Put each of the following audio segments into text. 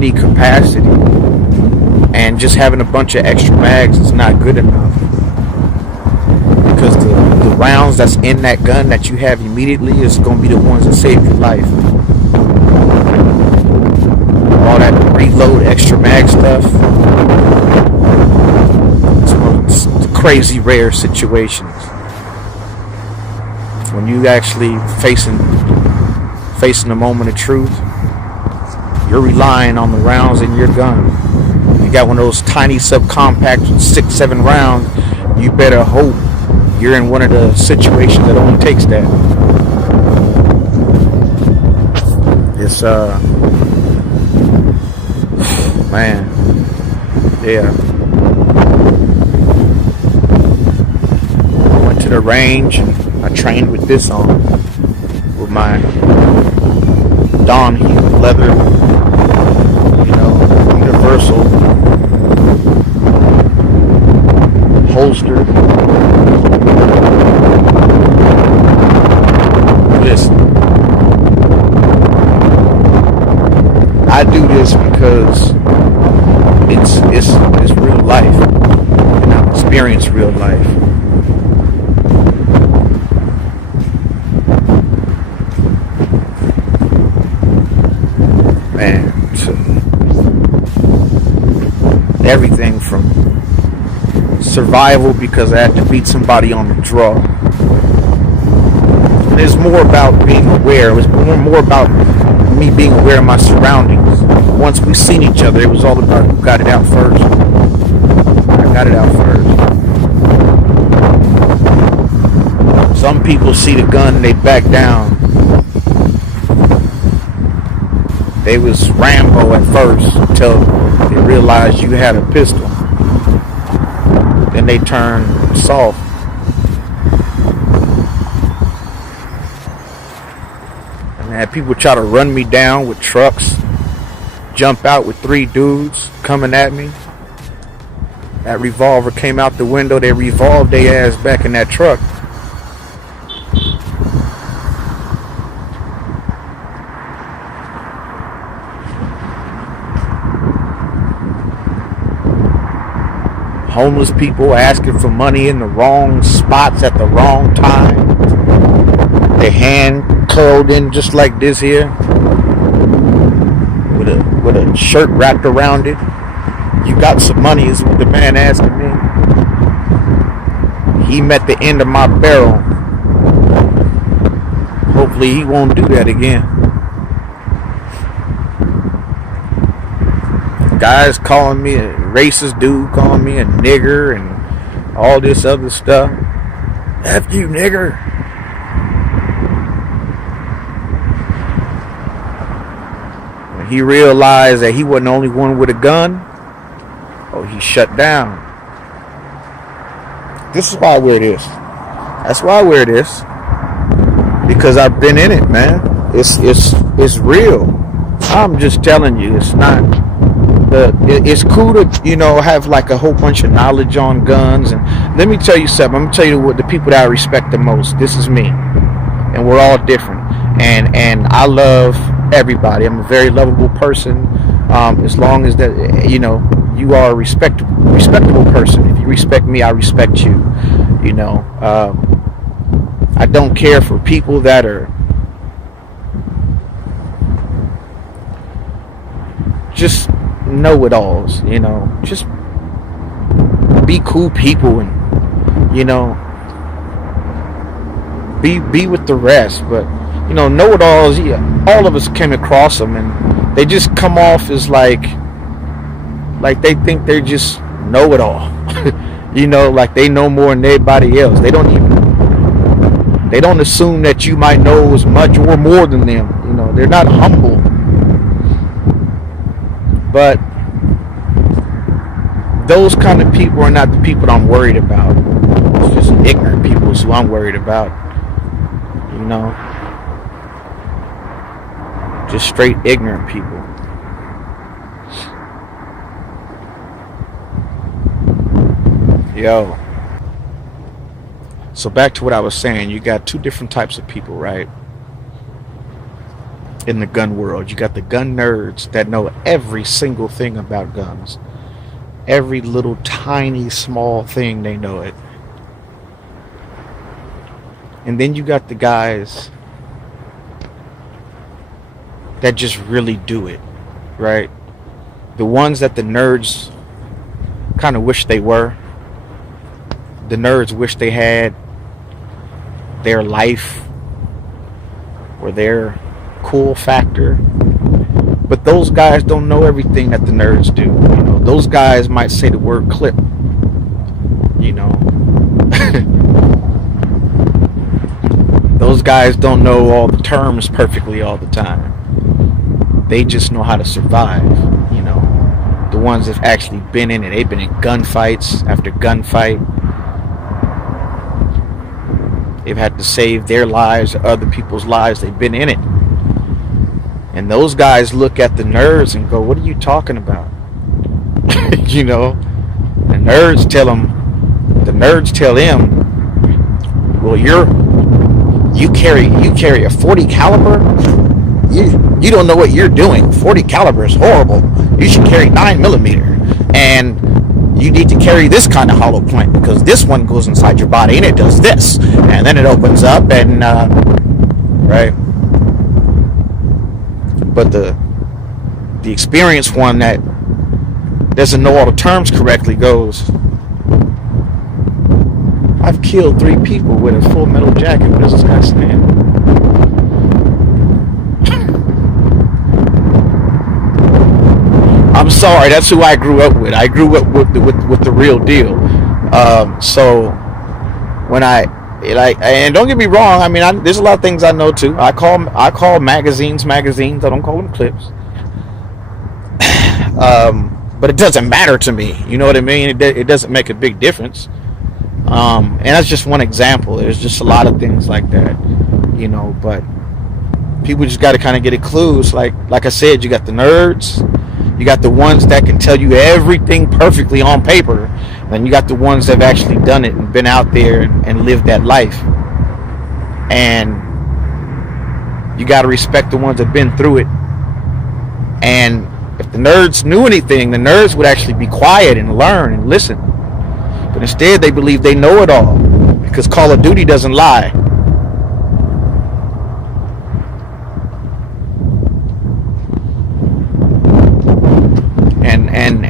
need capacity. And just having a bunch of extra mags is not good enough. Because the rounds that's in that gun that you have immediately is going to be the ones that save your life. All that reload extra mag stuff, it's one of the crazy rare situations. When you actually facing the moment of truth, you're relying on the rounds in your gun. You got one of those tiny subcompacts with 6-7 rounds, you better hope you're in one of the situations that only takes that. It's man, yeah. I went to the range and I trained with this on, with my Dawn Heat leather, universal holster. Listen, I do this because it's real life, and I've experienced real life. Man, everything from survival because I had to beat somebody on the draw. It's more about being aware. It was more about me being aware of my surroundings. Once we seen each other, it was all about who got it out first. I got it out first. Some people see the gun and they back down. They was Rambo at first until they realized you had a pistol. Then they turn soft. And I had people try to run me down with trucks, jump out with 3 dudes coming at me. That revolver came out the window. They revolved their ass back in that truck. Homeless people asking for money in the wrong spots at the wrong time. Their hand curled in just like this here, with a shirt wrapped around it. You got some money is what the man asking me. He met the end of my barrel. Hopefully he won't do that again. Guys calling me a racist dude, calling me a nigger and all this other stuff. F you, nigger. When he realized that he wasn't the only one with a gun, he shut down. This is why I wear this. That's why I wear this. Because I've been in it, man. It's real. I'm just telling you, it's not. It's cool to, have like a whole bunch of knowledge on guns. And let me tell you something. I'm gonna tell you what the people that I respect the most. This is me, and we're all different. And I love everybody. I'm a very lovable person. As long as that, you are a respectable person. If you respect me, I respect you. I don't care for people that are just know-it-alls, just be cool people and, be with the rest. But, know-it-alls, all of us came across them and they just come off as like they think they're just know-it-all. Like they know more than anybody else. They don't assume that you might know as much or more than them. They're not humble. But those kind of people are not the people I'm worried about. It's just ignorant people is who I'm worried about. Just straight ignorant people. Yo. So back to what I was saying. You got 2 different types of people, right? in the gun world. You got the gun nerds that know every single thing about guns. Every little tiny small thing, they know it. And then you got the guys that just really do it, right? The ones that the nerds kind of wish they were. The nerds wish they had their life or their cool factor. But those guys don't know everything that the nerds do. You know, those guys might say the word clip. You know. Those guys don't know all the terms perfectly all the time. They just know how to survive, you know. The ones that have actually been in it. They've been in gunfights after gunfight. They've had to save their lives or other people's lives. They've been in it. And those guys look at the nerds and go, what are you talking about? You know, the nerds tell them, well, you carry a 40 caliber. You don't know what you're doing. 40 caliber is horrible. You should carry 9mm, and you need to carry this kind of hollow point because this one goes inside your body and it does this, and then it opens up and right. But the experienced one that doesn't know all the terms correctly goes, I've killed 3 people with a full metal jacket. What is this guy saying? I'm sorry, that's who I grew up with. I grew up with the real deal. So when and don't get me wrong, I mean, there's a lot of things I know too. I call magazines. I don't call them clips. But it doesn't matter to me. You know what I mean? It doesn't make a big difference. And that's just one example. There's just a lot of things like that, you know. But people just got to kind of get a clue. It's like I said, you got the nerds. You got the ones that can tell you everything perfectly on paper. Then you got the ones that have actually done it and been out there and lived that life. And you got to respect the ones that have been through it. And if the nerds knew anything, the nerds would actually be quiet and learn and listen. But instead, they believe they know it all because Call of Duty doesn't lie.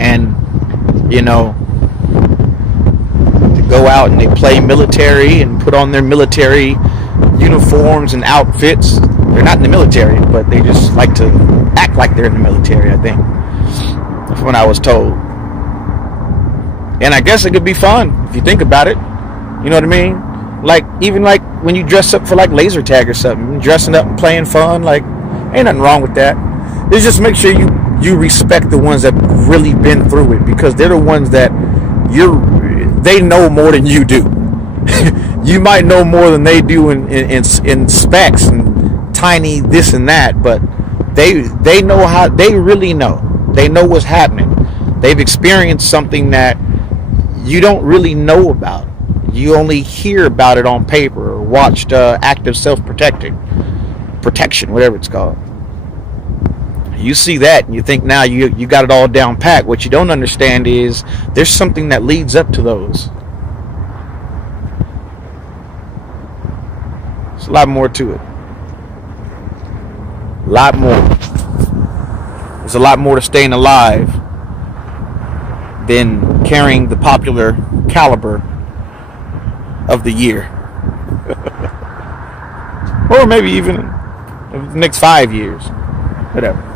And you know, to go out and they play military and put on their military uniforms and outfits. They're not in the military, but they just like to act like they're in the military, I think. That's what I was told. And I guess it could be fun if you think about it. You know what I mean? Like, even like when you dress up for like laser tag or something, dressing up and playing fun, like, ain't nothing wrong with that. It's just make sure you respect the ones that really been through it, because they're the ones that they know more than you do. You might know more than they do in specs and tiny this and that, but they know how, they really know. They know what's happening. They've experienced something that you don't really know about. You only hear about it on paper or watched active self-protection, whatever it's called. You see that and you think now you got it all down pat. What you don't understand is there's something that leads up to those. There's a lot more to it. A lot more. There's a lot more to staying alive than carrying the popular caliber of the year. Or maybe even the next 5 years. Whatever.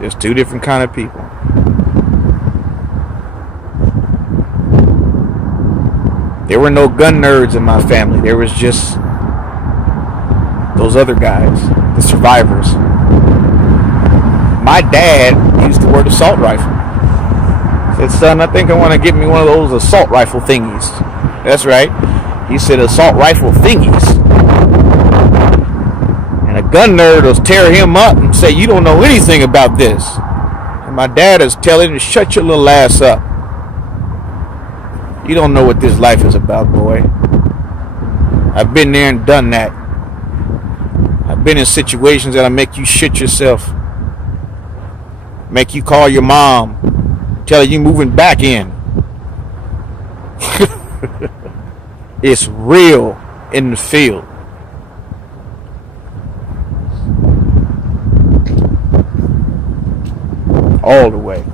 There's two different kind of people. There were no gun nerds in my family. There was just those other guys, the survivors. My dad used the word assault rifle. He said, son, I think I want to get me one of those assault rifle thingies. That's right. He said assault rifle thingies. And a gun nerd will tear him up and say, you don't know anything about this. And my dad is telling him to shut your little ass up. You don't know what this life is about, boy. I've been there and done that. I've been in situations that'll make you shit yourself. Make you call your mom, tell her you moving back in. It's real in the field. All the way.